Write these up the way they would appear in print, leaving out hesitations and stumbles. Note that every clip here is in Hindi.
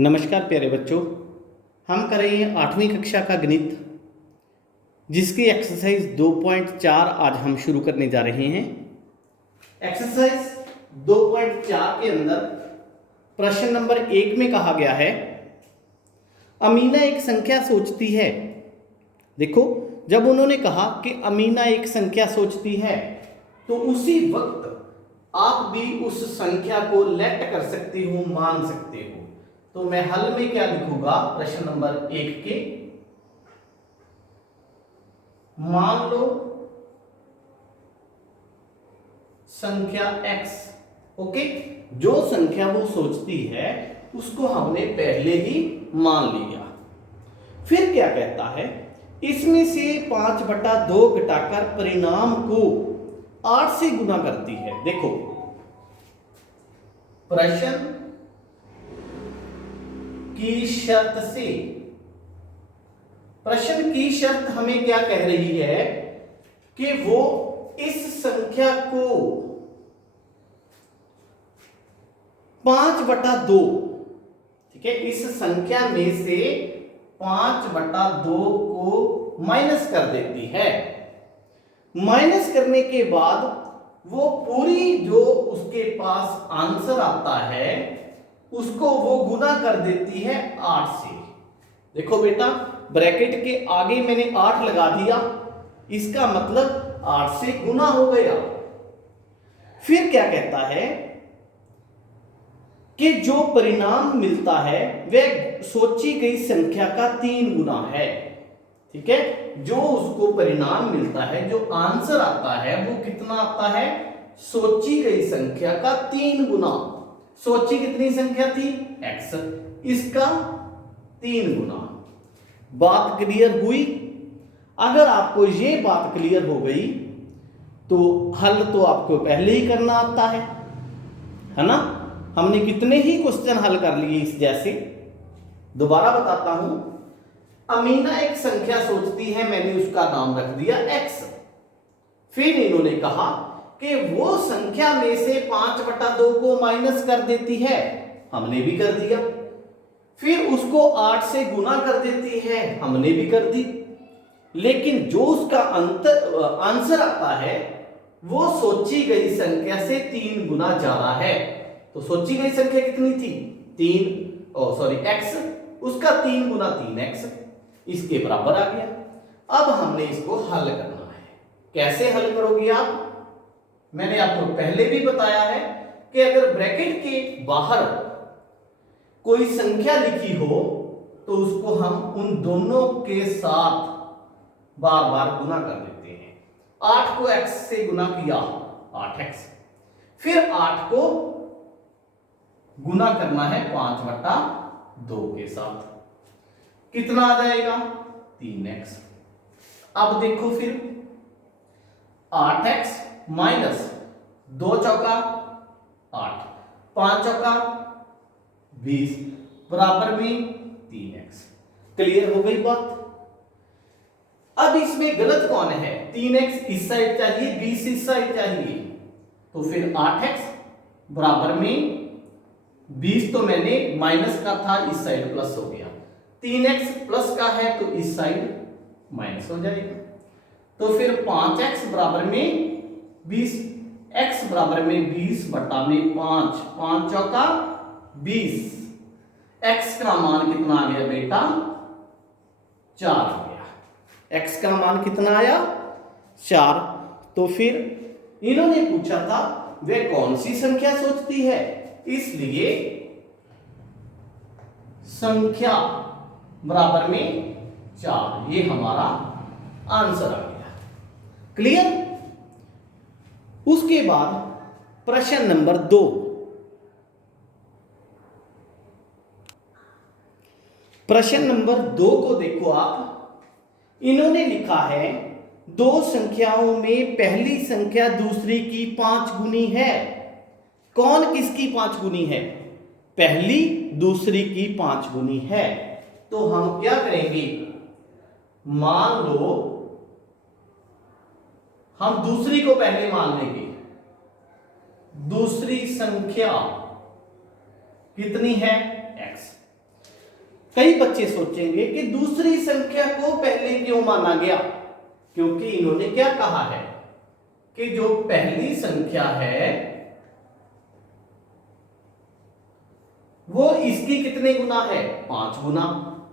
नमस्कार प्यारे बच्चों, हम कर रहे हैं 8वीं कक्षा का गणित, जिसकी एक्सरसाइज 2.4 आज हम शुरू करने जा रहे हैं। एक्सरसाइज 2.4 के अंदर प्रश्न नंबर 1 में कहा गया है, अमीना एक संख्या सोचती है। देखो, जब उन्होंने कहा कि अमीना एक संख्या सोचती है, तो उसी वक्त आप भी उस संख्या को लेट कर सकती हो, मान सकते हो। तो मैं हल में क्या लिखूंगा, प्रश्न नंबर 1 के, मान लो संख्या x। ओके, जो संख्या वो सोचती है उसको हमने पहले ही मान लिया। फिर क्या कहता है, इसमें से 5/2 घटाकर परिणाम को 8 से गुना करती है। देखो, प्रश्न की शर्त से, प्रश्न की शर्त हमें क्या कह रही है कि वो इस संख्या को 5/2, ठीक है, इस संख्या में से 5/2 को माइनस कर देती है। माइनस करने के बाद वो पूरी जो उसके पास आंसर आता है उसको वो गुना कर देती है 8 से। देखो बेटा, ब्रैकेट के आगे मैंने 8 लगा दिया, इसका मतलब 8 से गुना हो गया। फिर क्या कहता है कि जो परिणाम मिलता है वह सोची गई संख्या का 3 गुना है। ठीक है, जो उसको परिणाम मिलता है, जो आंसर आता है, वो कितना आता है, सोची गई संख्या का 3 गुना। सोची कितनी संख्या थी, x, इसका 3 गुना। बात क्लियर हुई? अगर आपको ये बात क्लियर हो गई तो हल तो आपको पहले ही करना आता है ना। हमने कितने ही क्वेश्चन हल कर लिए इस जैसे। दोबारा बताता हूं, अमीना एक संख्या सोचती है, मैंने उसका नाम रख दिया x। फिर इन्होंने कहा कि वो संख्या में से 5/2 को माइनस कर देती है, हमने भी कर दिया। फिर उसको 8 से गुना कर देती है, हमने भी कर दी। लेकिन जो उसका आंसर आता है वो सोची गई संख्या से 3 गुना ज्यादा है। तो सोची गई संख्या कितनी थी, 3, x, उसका 3 गुना 3x, इसके बराबर आ गया। अब हमने इसको हल करना है। कैसे हल करोगे आप? मैंने आपको पहले भी बताया है कि अगर ब्रैकेट के बाहर कोई संख्या लिखी हो तो उसको हम उन दोनों के साथ बार बार गुना कर देते हैं। 8 को x से गुना किया, 8x, फिर 8 को गुना करना है 5/2 के साथ, कितना आ जाएगा, 3x। अब देखो, फिर 8x माइनस 2 चौका 8, 5 चौका 20, बराबर में 3x। क्लियर हो गई बात? अब इसमें गलत कौन है, 3x इस साइड चाहिए, 20 इस साइड चाहिए। तो फिर 8x बराबर में 20 तो मैंने माइनस का था, इस साइड प्लस हो गया। 3x प्लस का है तो इस साइड माइनस हो जाएगा। तो फिर 5x बराबर में 20, x बराबर में 20/5, 5 चौका 20, x का मान कितना आ गया बेटा, 4 आ गया। x का मान कितना आया, 4। तो फिर इन्होंने पूछा था वह कौन सी संख्या सोचती है, इसलिए संख्या बराबर में 4, ये हमारा आंसर आ गया। क्लियर? उसके बाद प्रश्न नंबर 2, प्रश्न नंबर 2 को देखो आप। इन्होंने लिखा है, 2 संख्याओं में पहली संख्या दूसरी की 5 गुनी है। कौन किसकी 5 गुनी है, पहली दूसरी की 5 गुनी है। तो हम क्या करेंगे, मान लो हम दूसरी को पहले मान लेंगे। दूसरी संख्या कितनी है, x। कई बच्चे सोचेंगे कि दूसरी संख्या को पहले क्यों माना गया, क्योंकि इन्होंने क्या कहा है कि जो पहली संख्या है वो इसकी कितने गुना है, 5 गुना,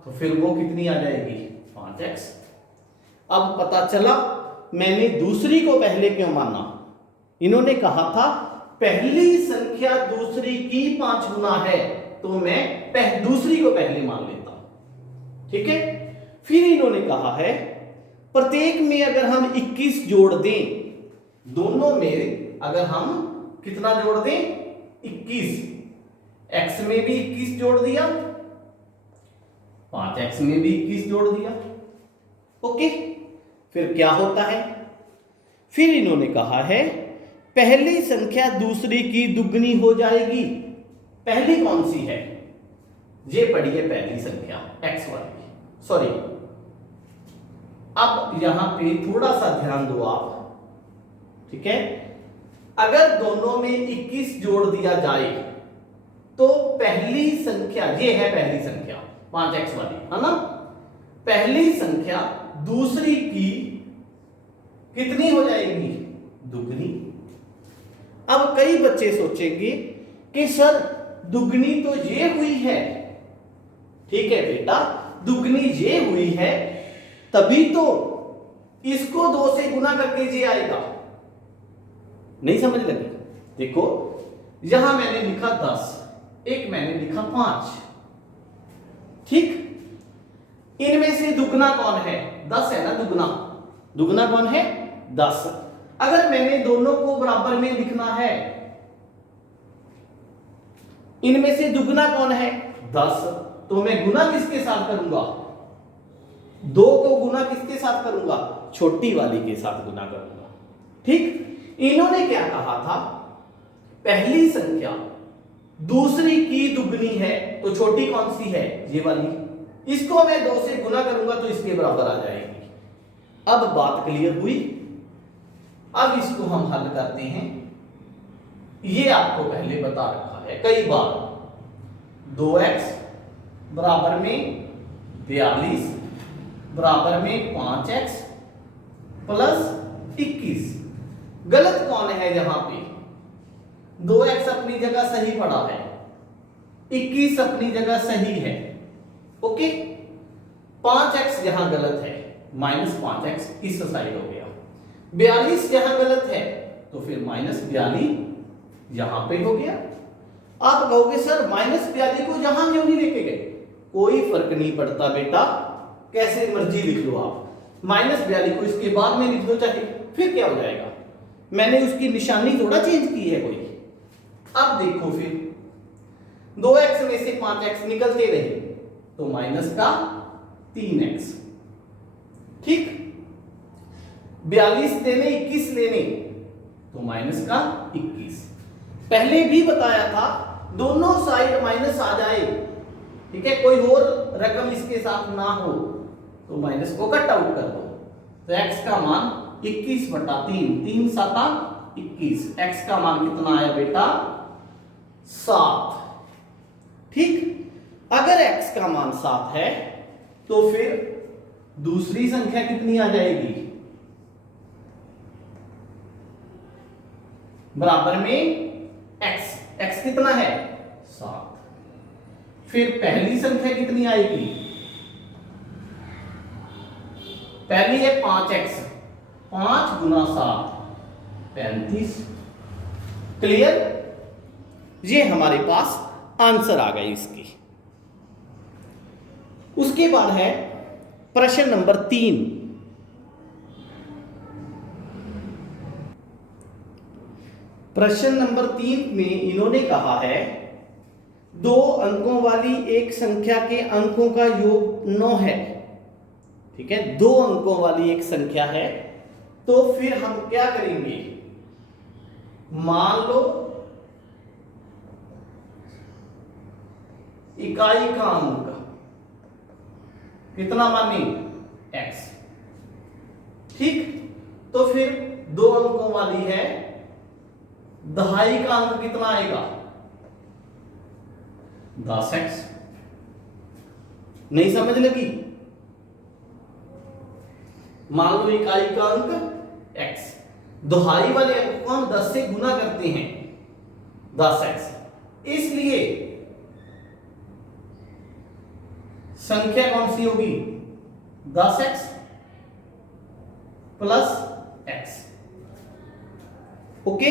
तो फिर वो कितनी आ जाएगी, 5x। अब पता चला मैंने दूसरी को पहले क्यों माना, इन्होंने कहा था पहली संख्या दूसरी की 5 गुना है, तो मैं दूसरी को पहले मान लेता हूं, ठीक है। फिर इन्होंने कहा है प्रत्येक में अगर हम 21 जोड़ दें, दोनों में अगर हम कितना जोड़ दें, 21, x में भी 21 जोड़ दिया, 5x में भी 21 जोड़ दिया, ओके। फिर क्या होता है, फिर इन्होंने कहा है पहली संख्या दूसरी की दुगनी हो जाएगी। पहली कौन सी है, ये पढ़ी है पहली संख्या x वाली, सॉरी। अब यहां पे थोड़ा सा ध्यान दो आप, ठीक है। अगर दोनों में 21 जोड़ दिया जाए तो पहली संख्या, ये है पहली संख्या 5x वाली, है ना, पहली संख्या दूसरी की कितनी हो जाएगी, दुगनी। अब कई बच्चे सोचेंगे कि सर दुगनी तो ये हुई है, ठीक है बेटा, दुगनी ये हुई है, तभी तो इसको 2 से गुना करके ये आएगा। नहीं समझ लगी, देखो यहां मैंने लिखा 10, एक मैंने लिखा 5, ठीक। इनमें से दुगना कौन है, 10 है ना, दुगना, दुगना कौन है, 10। अगर मैंने दोनों को बराबर में लिखना है, इनमें से दुगना कौन है, 10, तो मैं गुना किसके साथ करूंगा, 2 को गुना किसके साथ करूंगा, छोटी वाली के साथ गुना करूंगा, ठीक। इन्होंने क्या कहा था, पहली संख्या दूसरी की दुगनी है, तो छोटी कौन सी है, ये वाली, इसको मैं 2 से गुना करूंगा तो इसके बराबर आ जाएगी। अब बात क्लियर हुई। अब इसको हम हल करते हैं, ये आपको पहले बता रखा है कई बार, 2x बराबर में 42 बराबर में 5x प्लस 21। गलत कौन है यहां पे, 2x अपनी जगह सही पड़ा है, 21 अपनी जगह सही है, ओके। 5x यहां गलत है, -5x इस साइड हो गया, 42 यहां गलत है, तो फिर -42 यहां पे हो गया। आप कहोगे सर -42 को यहां क्यों नहीं लेके गए, कोई फर्क नहीं पड़ता बेटा, कैसे मर्जी लिख लो आप, -42 को इसके बाद में लिख दो चाहे, फिर क्या हो जाएगा, मैंने उसकी निशानी थोड़ा चेंज की है कोई। अब देखो फिर 2x में से 5x निकलते रहे तो माइनस का 3x, ठीक। 42 देने 21 लेने तो माइनस का 21। पहले भी बताया था दोनों साइड माइनस आ जाए, ठीक है, कोई और रकम इसके साथ ना हो तो माइनस को कट आउट कर दो, तो x का मान 21/3, 3 7 21, x का मान कितना आया बेटा, 7, ठीक। अगर x का मान 7 है तो फिर दूसरी संख्या कितनी आ जाएगी, बराबर में x कितना है, 7। फिर पहली संख्या कितनी आएगी, पहली है 5x, 5 गुना 7 35। क्लियर, ये हमारे पास आंसर आ गई इसकी। उसके बाद है प्रश्न नंबर 3। प्रश्न नंबर 3 में इन्होंने कहा है 2 अंकों वाली एक संख्या के अंकों का योग 9 है, ठीक है, 2 अंकों वाली एक संख्या है, तो फिर हम क्या करेंगे, मान लो इकाई का अंक कितना माने, x, ठीक। तो फिर 2 अंकों वाली है, दहाई का अंक कितना आएगा, 10x, नहीं समझ लगी? मान लो इकाई का अंक x, दोहाई वाले अंक को हम 10 से गुना करते हैं 10x, इसलिए संख्या कौन सी होगी? 10x plus x। ओके,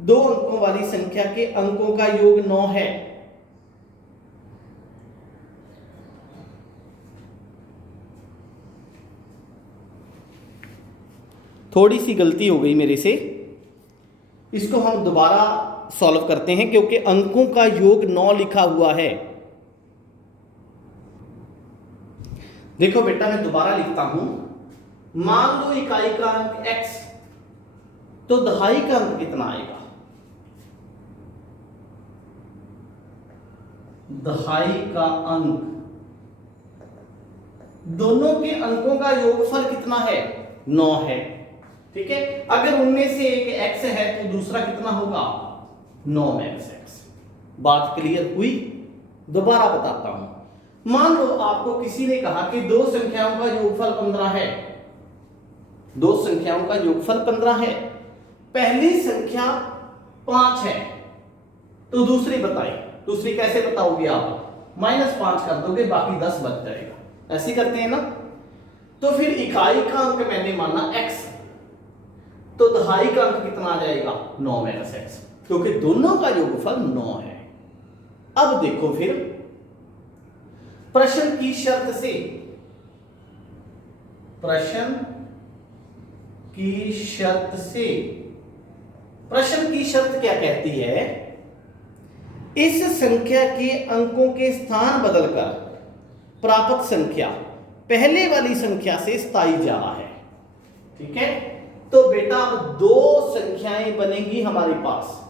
दो अंकों वाली संख्या के अंकों का योग 9 है। थोड़ी सी गलती हो गई मेरे से, इसको हम दोबारा सॉल्व करते हैं क्योंकि अंकों का योग 9 लिखा हुआ है। देखो बेटा, मैं दोबारा लिखता हूं। मान लो इकाई का अंक x, तो दहाई का अंक कितना आएगा? दहाई का अंक, दोनों के अंकों का योगफल कितना है? 9 है। ठीक है, अगर उनमें से एक x है तो दूसरा कितना होगा? 9 माइनस x। बात क्लियर हुई? दोबारा बताता हूं। मान लो आपको किसी ने कहा कि दो संख्याओं का योगफल 15 है, दो संख्याओं का योगफल 15 है, पहली संख्या 5 है, तो दूसरी बताइए। दूसरी कैसे बताओगे आप? -5 कर दोगे, बाकी 10 बच जाएगा। ऐसे करते हैं ना? तो फिर इकाई का अंक मैंने माना x, तो दहाई का अंक कितना आ जाएगा? 9 माइनस x, क्योंकि दोनों का योगफल 9 है। अब देखो फिर प्रश्न की शर्त से, प्रश्न की शर्त से, प्रश्न की शर्त क्या कहती है? इस संख्या के अंकों के स्थान बदलकर प्राप्त संख्या पहले वाली संख्या से स्थायी जा रहा है। ठीक है, तो बेटा अब दो संख्याएं बनेंगी हमारे पास,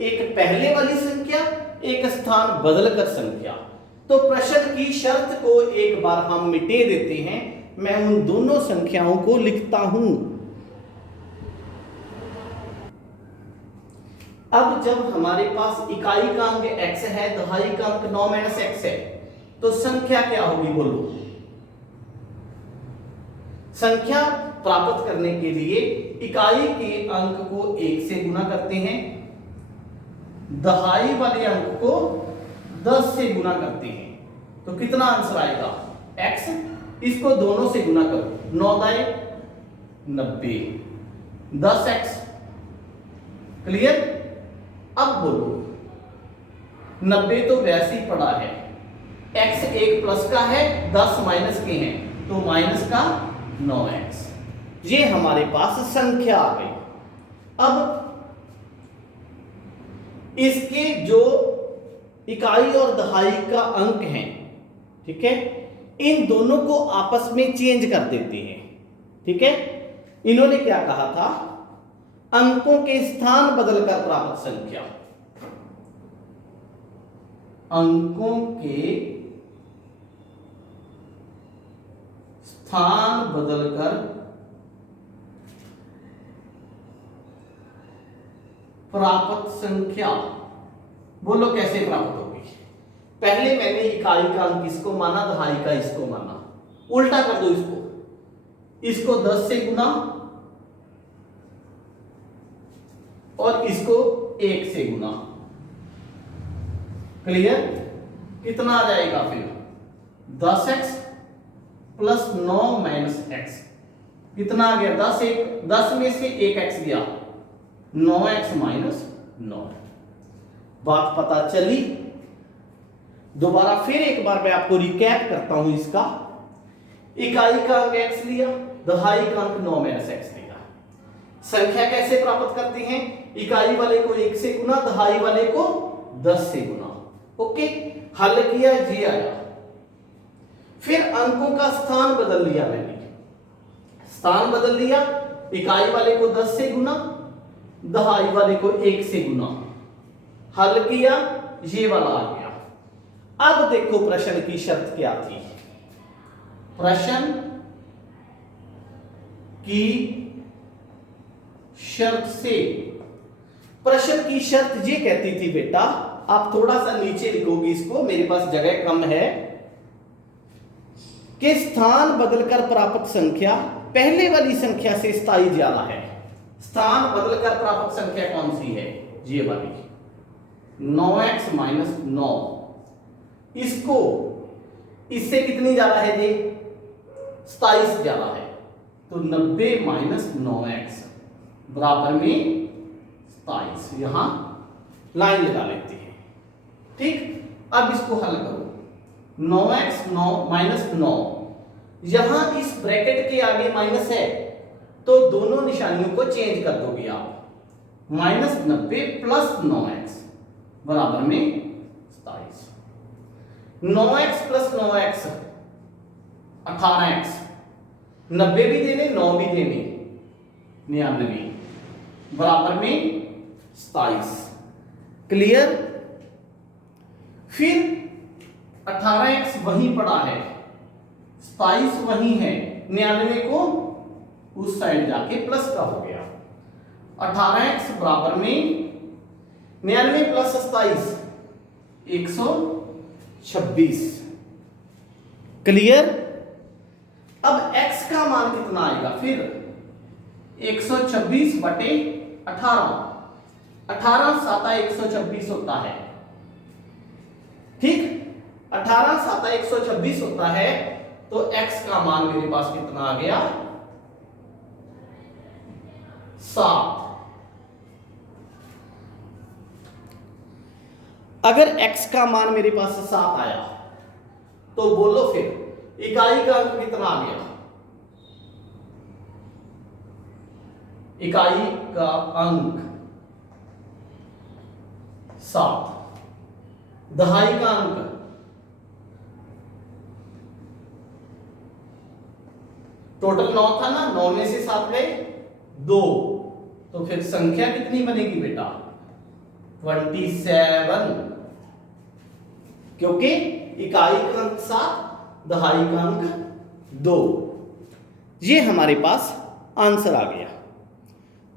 एक पहले वाली संख्या, एक स्थान बदलकर संख्या। तो प्रश्न की शर्त को एक बार हम मिटे देते हैं। मैं उन दोनों संख्याओं को लिखता हूं। अब जब हमारे पास इकाई का अंक x है, दहाई का अंक 9 माइनस x है, तो संख्या क्या होगी? बोलो। संख्या प्राप्त करने के लिए इकाई के अंक को 1 से गुना करते हैं, दहाई वाले अंक को 10 से गुना करते हैं, तो कितना आंसर आएगा? x। इसको दोनों से गुना करो, 9 दाए 90, 10x। क्लियर? अब बोलो, 90 तो वैसे ही पड़ा है, x 1 प्लस का है, 10 माइनस के हैं, तो माइनस का 9x। ये हमारे पास संख्या आ गई। अब इसके जो इकाई और दहाई का अंक हैं, ठीक है, इन दोनों को आपस में चेंज कर देते हैं। ठीक है, इन्होंने क्या कहा था? अंकों के स्थान बदलकर प्राप्त संख्या, अंकों के स्थान बदलकर प्राप्त संख्या। बोलो कैसे प्राप्त होगी? पहले मैंने इकाई का अंक इसको माना, दहाई का इसको माना, उल्टा कर दो इसको, इसको 10 से गुना और इसको 1 से गुना। क्लियर? कितना आ जाएगा फिर? 10x plus 9 minus x। कितना आ गया? 10 में से 1x गया, 9x माइनस 9। बात पता चली? दोबारा फिर एक बार मैं आपको रिकैप करता हूं इसका। इकाई का अंक x लिया, दहाई का अंक 9 माइनस x लिया। संख्या कैसे प्राप्त करते हैं? इकाई वाले को 1 से गुना, दहाई वाले को 10 से गुना। ओके, हल किया, ये आया। फिर अंकों का स्थान बदल लिया मैंने, स्थान बदल लिया, इकाई वाले को 10 से गुना, दहाई वाले को 1 से गुना, हल किया, ये वाला आ गया। अब देखो प्रश्न की शर्त क्या थी? प्रश्न की शर्त से, प्रश्न की शर्त ये कहती थी बेटा, आप थोड़ा सा नीचे लिखोगे इसको, मेरे पास जगह कम है। के स्थान बदलकर प्राप्त संख्या पहले वाली संख्या से स्थायी ज्यादा है। स्थान बदलकर प्राप्त संख्या कौन सी है? ये वाली 9x माइनस 9। इसको इससे कितनी ज्यादा है? ये 27 ज्यादा है। तो 90 माइनस 9x बराबर में 27। यहां लाइन लगा लेते हैं। ठीक, अब इसको हल करो। 9x 9 माइनस 9, यहां इस ब्रैकेट के आगे माइनस है तो दोनों निशानियों को चेंज कर दोगे आप। माइनस 90 प्लस 9x बराबर में 27। 9x प्लस 9x 18x, 90 भी देने 9 भी देने 99 बराबर में 27। क्लियर? फिर 18x वहीं पड़ा है, 27 वहीं है, 99 को उस साइड जाके प्लस का हो गया। 18x बराबर में 99 प्लस 27 126। क्लियर? अब x का मान कितना आएगा? फिर 126 बटे 18, 18 साता 126 होता है। ठीक, 18 साता 126 होता है। तो x का मान मेरे पास कितना आ गया? 7। अगर x का मान मेरे पास 7 आया तो बोलो फिर इकाई का अंक कितना आ गया? इकाई का अंक 7। दहाई का अंक टोटल 9 था ना, 9 में से 7 गए 2, तो फिर संख्या कितनी बनेगी बेटा? 27, क्योंकि इकाई का अंक 7, दहाई का अंक 2। ये हमारे पास आंसर आ गया।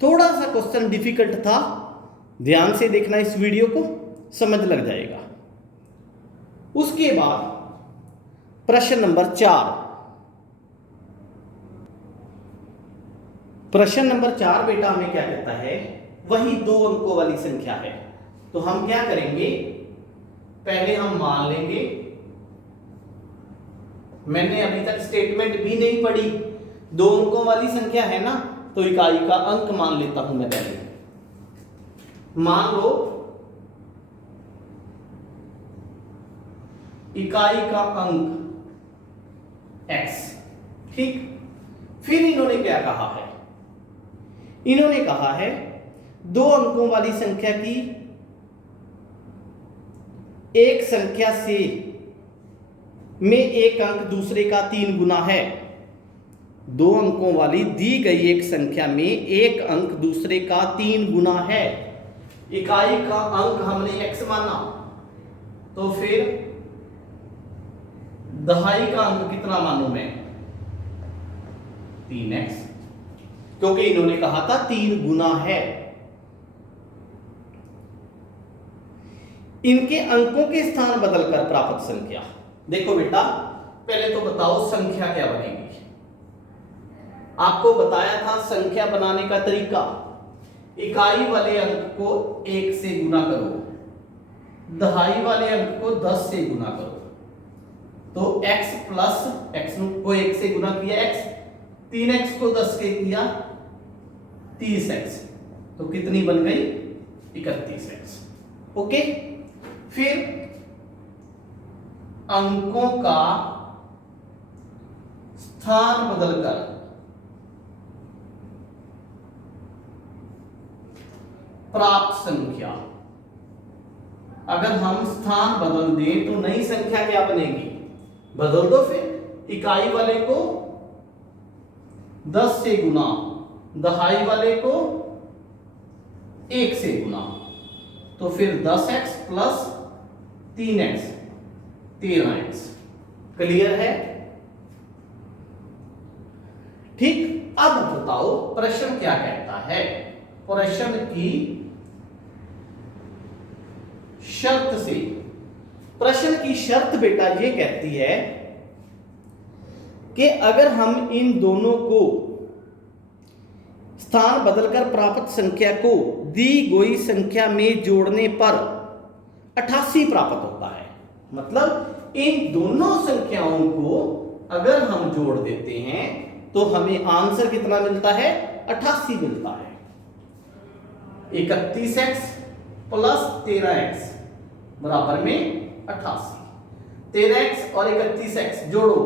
थोड़ा सा क्वेश्चन डिफिकल्ट था, ध्यान से देखना इस वीडियो को, समझ लग जाएगा। उसके बाद प्रश्न नंबर 4। प्रश्न नंबर 4 बेटा हमें क्या कहता है? वही 2 अंकों वाली संख्या है। तो हम क्या करेंगे? पहले हम मान लेंगे, मैंने अभी तक स्टेटमेंट भी नहीं पढ़ी, 2 अंकों वाली संख्या है ना, तो इकाई का अंक मान लेता हूं मैं पहले। मान लो इकाई का अंक x। ठीक, फिर इन्होंने क्या कहा है? इन्होंने कहा है 2 अंकों वाली संख्या की एक संख्या से में एक अंक दूसरे का 3 गुना है। 2 अंकों वाली दी गई एक संख्या में एक अंक दूसरे का 3 गुना है। इकाई का अंक हमने x माना, तो फिर दहाई का अंक कितना मानूं मैं? 3x, क्योंकि इन्होंने कहा था 3 गुना है। इनके अंकों के स्थान बदलकर प्राप्त संख्या। देखो बेटा, पहले तो बताओ संख्या क्या बनेगी। आपको बताया था संख्या बनाने का तरीका, इकाई वाले अंक को 1 से गुना करो, दहाई वाले अंक को 10 से गुना करो। तो x प्लस x को 1 से गुना किया x, 3x को 10 से किया 30x, तो कितनी बन गई? 31x। ओके, फिर अंकों का स्थान बदलकर प्राप्त संख्या। अगर हम स्थान बदल दें तो नई संख्या क्या बनेगी? बदल दो फिर, इकाई वाले को 10 से गुना, दहाई वाले को 1 से गुना, तो फिर 10x plus 3x 13x। Clear है? ठीक, अब बताओ प्रश्न क्या कहता है। प्रश्न की शर्त से, प्रश्न की शर्त बेटा ये कहती है कि अगर हम इन दोनों को स्थान बदलकर प्राप्त संख्या को दी गई संख्या में जोड़ने पर 88 प्राप्त होता है। मतलब इन दोनों संख्याओं को अगर हम जोड़ देते हैं तो हमें आंसर कितना मिलता है? 88 मिलता है। 31x प्लस 13x बराबर में 88। 13x और 31x जोड़ो,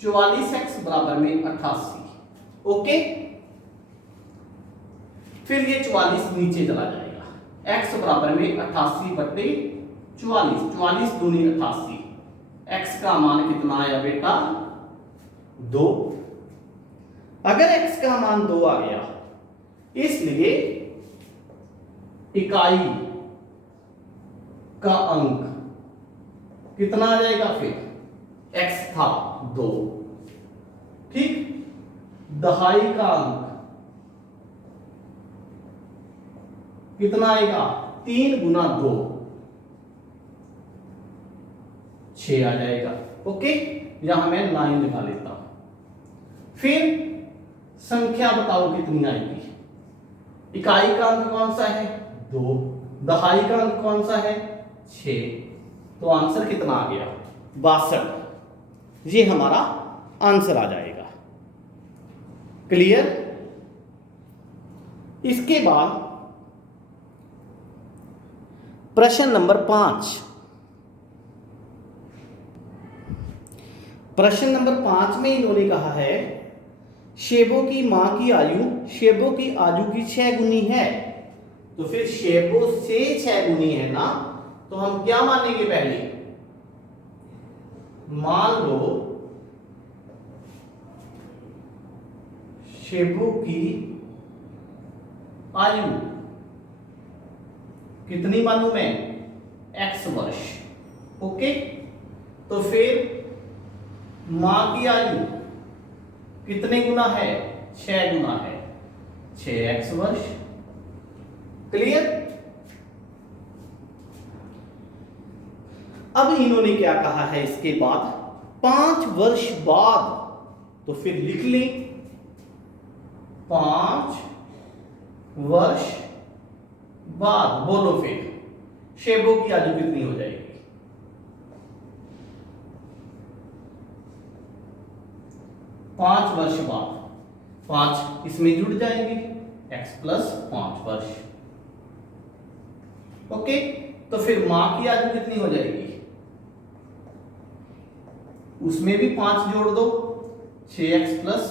44x बराबर में 88। ओके, फिर ये 44 नीचे चला जाएगा। x बराबर में 88 बटे 44, 44 दूनी 88। x का मान कितना आया बेटा? 2। अगर x का मान 2 आ गया, इसलिए इकाई का अंक कितना आ जाएगा? फिर x था 2, ठीक। दहाई का अंक कितना आएगा? 3 गुना 2, 6 आ जाएगा। ओके, यहां मैं लाइन लिखा लेता हूं। फिर संख्या बताओ कितनी आएगी? इकाई का अंक कौन सा है? 2। दहाई का अंक कौन सा है? 6। तो आंसर कितना आ गया? 62। ये हमारा आंसर आ जाएगा। क्लियर? इसके बाद प्रश्न नंबर 5। प्रश्न नंबर 5 में इन्होंने कहा है शेबो की मां की आयु शेबो की आयु की 6 गुनी है। तो फिर शेबो से 6 गुनी है ना, तो हम क्या मानेंगे? पहले मान लो शेबो की आयु कितनी मानू मैं? x वर्ष। ओके, तो फिर मां की आयु कितने गुना है? 6 गुना है, 6x वर्ष। क्लियर? अब इन्होंने क्या कहा है इसके बाद? 5 वर्ष बाद। तो फिर लिख ले 5 वर्ष बाद। बोलो फिर शेबो की आयु कितनी हो जाएगी? 5 वर्ष बाद 5 इसमें जुड़ जाएंगे, x प्लस 5 वर्ष। ओके, तो फिर मां की आयु कितनी हो जाएगी? उसमें भी 5 जोड़ दो, 6x प्लस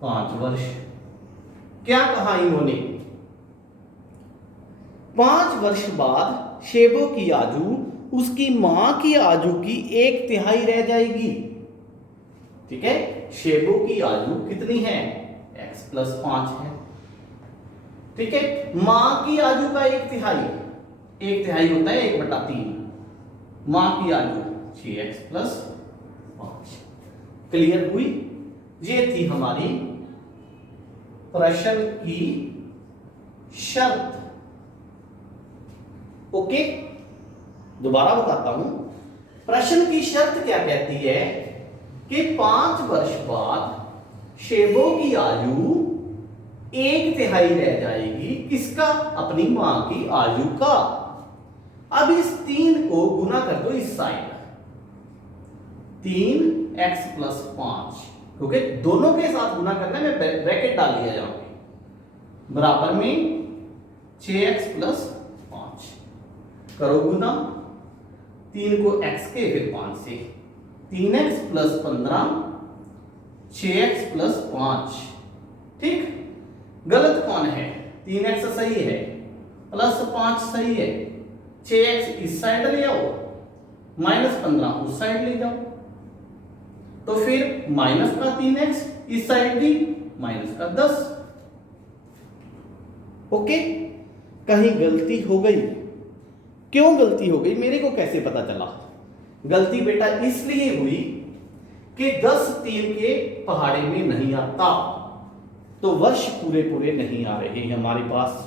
5 वर्ष। क्या कहा इन्होंने? 5 वर्ष बाद शेबो की आयु उसकी मां की आयु की 1/3 रह जाएगी। ठीक है, शेबो की आयु कितनी है? x प्लस 5 है। ठीक है, मां की आयु का 1/3, 1/3 होता है 1/3। मां की आयु 6x प्लस 5। क्लियर हुई? ये थी हमारी प्रश्न की शर्त। ओके, दोबारा बताता हूं। प्रश्न की शर्त क्या कहती है कि 5 वर्ष बाद शेबो की आयु 1/3 रह जाएगी। किसका? अपनी मां की आयु का। अब इस 3 को गुना कर दो इस साइड, 3x प्लस 5, क्योंकि दोनों के साथ गुना करना है, मैं ब्रैकेट डाल दिया यहां पे, बराबर में 6x प्लस 5। करो गुना, 3 को x के फिर 5 से, 3x प्लस 15, 6x प्लस 5। ठीक, गलत कौन है? 3x सही है, प्लस 5 सही है, 6x इस साइड ले आओ, माइनस 15 उस साइड ले जाओ। तो फिर माइनस का 3x इस साइड भी, माइनस का 10। ओके, कहीं गलती हो गई? क्यों गलती हो गई? मेरे को कैसे पता चला? गलती बेटा इसलिए हुई कि 10 3 के पहाड़े में नहीं आता, तो वर्ष पूरे पूरे नहीं आ रहे हैं हमारे पास।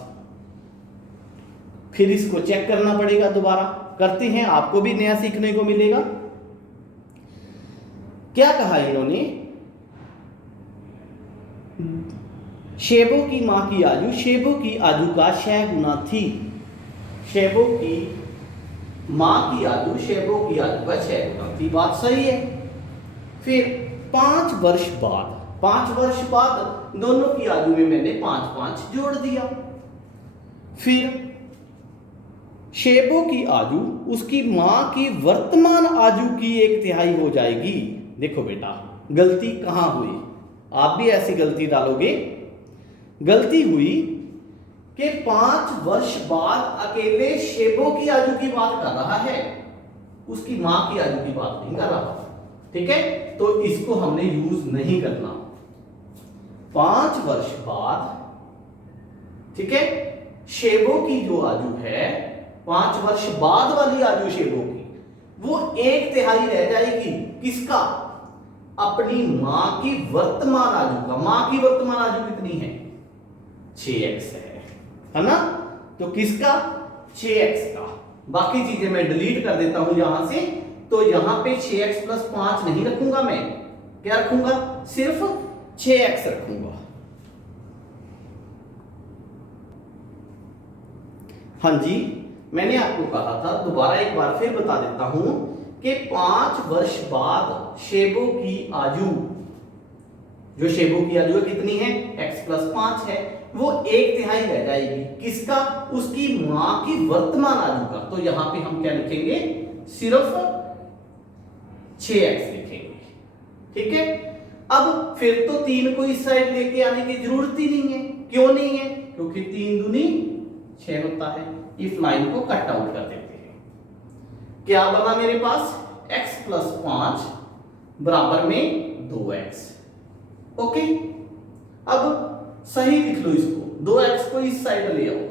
फिर इसको चेक करना पड़ेगा, दोबारा करते हैं, आपको भी नया सीखने को मिलेगा। क्या कहा इन्होंने, शेबो की मां की आयु शेबो की आयु का 6 गुना थी। शेबो की मां की आयु शेबो की आयु का 6 गुना थी, बात सही है। फिर 5 वर्ष बाद, 5 वर्ष बाद दोनों की आयु में मैंने 5-5 जोड़ दिया। फिर शेबो की आयु उसकी मां की वर्तमान आयु की 1/3 हो जाएगी। देखो बेटा गलती कहां हुई, आप भी ऐसी गलती डालोगे। गलती हुई कि 5 वर्ष बाद अकेले शेबो की आयु की बात कर रहा है, उसकी मां की आयु की बात नहीं कर रहा। ठीक है, तो इसको हमने यूज नहीं करना। 5 वर्ष बाद, ठीक है, शेबो की जो आयु है 5 वर्ष बाद वाली आयु शेबो की, वो 1/3 रह जाएगी। किसका? अपनी मां की वर्तमान आयु का। मां की वर्तमान आयु कितनी है? 6x है ना? तो किसका? 6x का। बाकी चीजें मैं डिलीट कर देता हूं यहां से, तो यहां पे 6x + 5 नहीं रखूंगा मैं, क्या रखूंगा? सिर्फ 6x रखूंगा। हाँ जी, मैंने आपको कहा था, दोबारा एक बार फिर बता देता हूं कि 5 वर्ष बाद शेबो की आयु, जो शेबो की आयु कितनी है? x + 5 है, वो 1/3 रह जाएगी। किसका? उसकी मां की वर्तमान आयु का। तो यहां पे हम क्या लिखेंगे? सिर्फ 6x लिखेंगे। ठीक है, अब फिर तो 3 को इस साइड लेके आने की जरूरत ही नहीं है। क्यों नहीं है? क्योंकि 3 दूनी 6 होता है। इस लाइन को कट आउट कर देते हैं। क्या बना मेरे पास? x + 5 बराबर में 2x। ओके, अब सही लिख लो इसको। 2x को इस साइड ले आओ,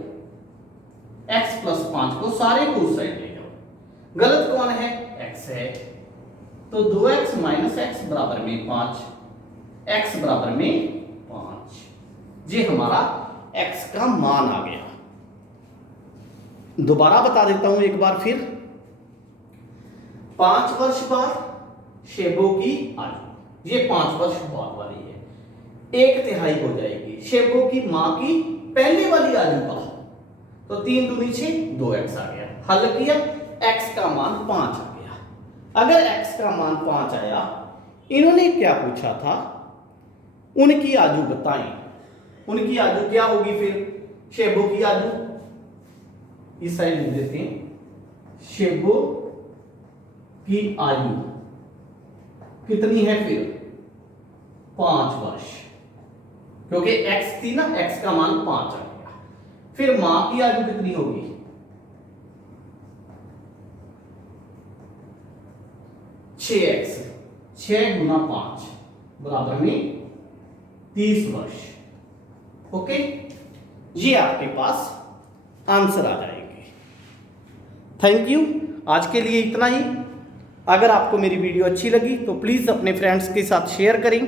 x + 5 को सारे को उस साइड ले जाओ। गलत कौन है? x है। तो 2x - x बराबर में 5, x बराबर में 5। ये हमारा x का मान आ गया। दोबारा बता देता हूं एक बार फिर। 5 वर्ष बाद शेबो की आयु, ये 5 वर्ष बाद वाली है, 1/3 हो जाएगी शेबो की मां की पहले वाली आयु का। तो 3 दूनी 6, 2x आ गया। हल किया, x का मान 5 आ गया। अगर x का मान 5 आया, इन्होंने क्या पूछा था? उनकी आयु बताएं। उनकी आयु क्या होगी फिर? शेबो की आयु इस साइड लिख देते हैं। शेबो की आयु कितनी है फिर? 5 वर्ष, क्योंकि x थी ना, x का मान 5 आ गया। फिर मां की आयु कितनी होगी? 6x, 6 × 5 बराबर में 30 वर्ष। ओके, ये आपके पास आंसर आ जाएंगे। थैंक यू, आज के लिए इतना ही। अगर आपको मेरी वीडियो अच्छी लगी तो प्लीज़ अपने फ्रेंड्स के साथ शेयर करें।